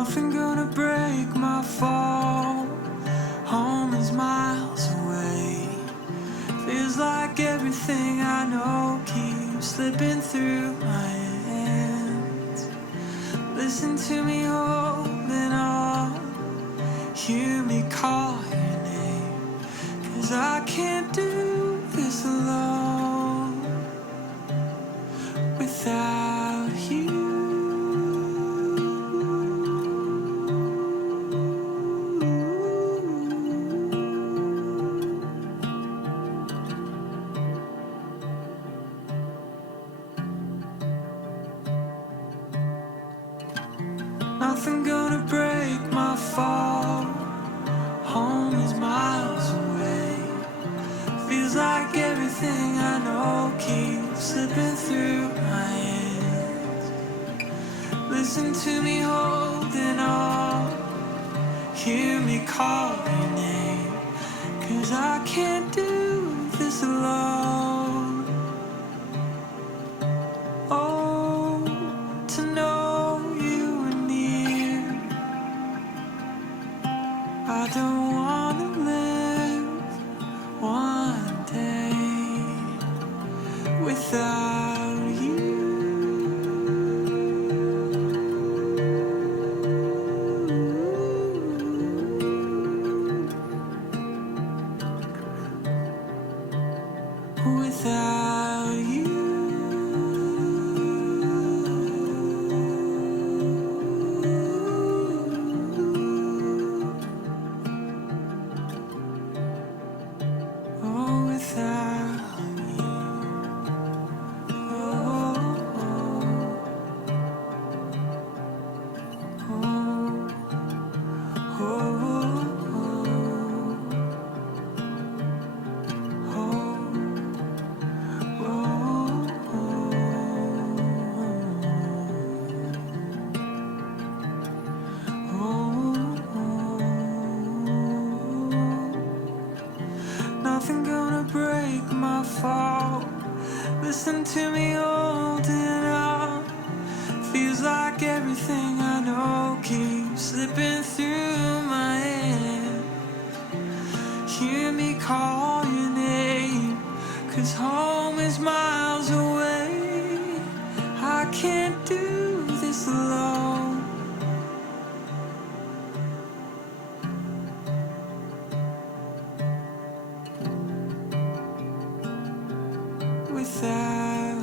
Nothing gonna break my fall. Home is miles away. Feels like everything I know keeps slipping through my hands. Listen to me holding on. Hear me call your name. 'Cause I can't do this alone without you. Nothing gonna break my fall. Home is miles away. Feels like everything I know keeps slipping through my hands. Listen to me holding on. Hear me call your name. 'Cause I can't do this alone. Oh, to know you are near. I don't wanna live one day without you. Without you. Oh, without you. Oh, oh, Nothing gonna break my fall. Listen to me holding on. Feels like everything I know keeps slipping through my hand. Hear me call your name. 'Cause home is miles away. I can't do this alone. Without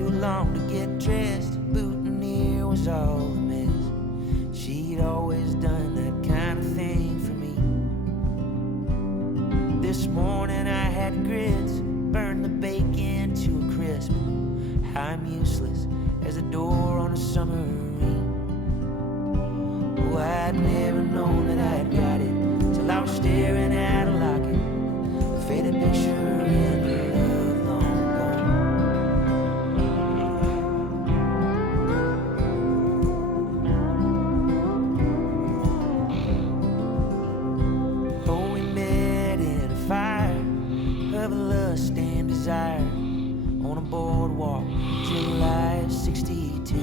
too long to get dressed. Boutonniere was all a mess. She'd always done that kind of thing for me. This morning I had grits, burned the bacon to a crisp. I'm useless as a door on a submarine. Oh, I'd never known that I'd got it till I was staring at a locket, a faded picture in the love long gone. Oh, we met in a fire of lust and desire on a boardwalk, July of '62.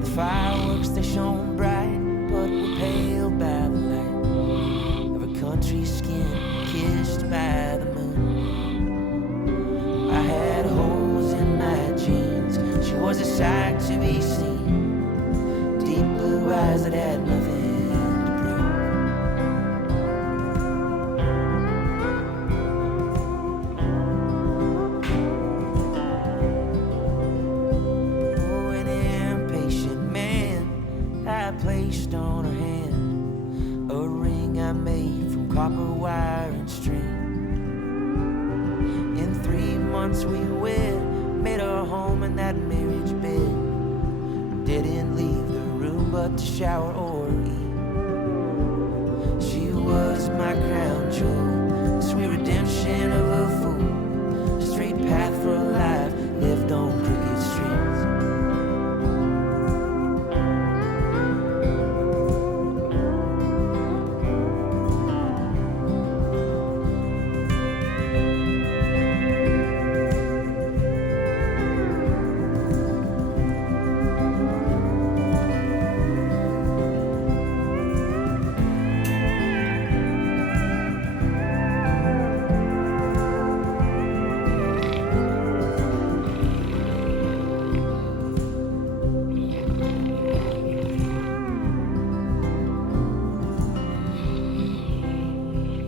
The fireworks, they shone bright, but were paled by the light of a country skin kissed by the moon. I had holes in my jeans, she was a sight to be seen, deep blue eyes that had nothing. Placed on her hand a ring I made from copper wire and string. In 3 months we wed, made a home in that marriage bed. Didn't leave the room but to shower or eat. She was my crown jewel, sweet redemption of a fool, straight path for a life lived on crooked streets.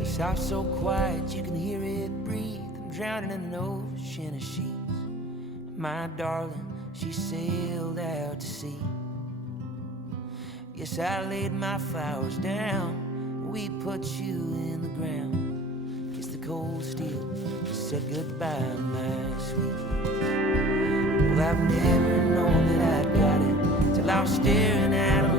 South so quiet you can hear it breathe. I'm drowning in an ocean of sheets. My darling, she sailed out to sea. Yes, I laid my flowers down. We put you in the ground. Kissed the cold steel, said goodbye, my sweet. Well, I've never known that I'd got it till I was staring at a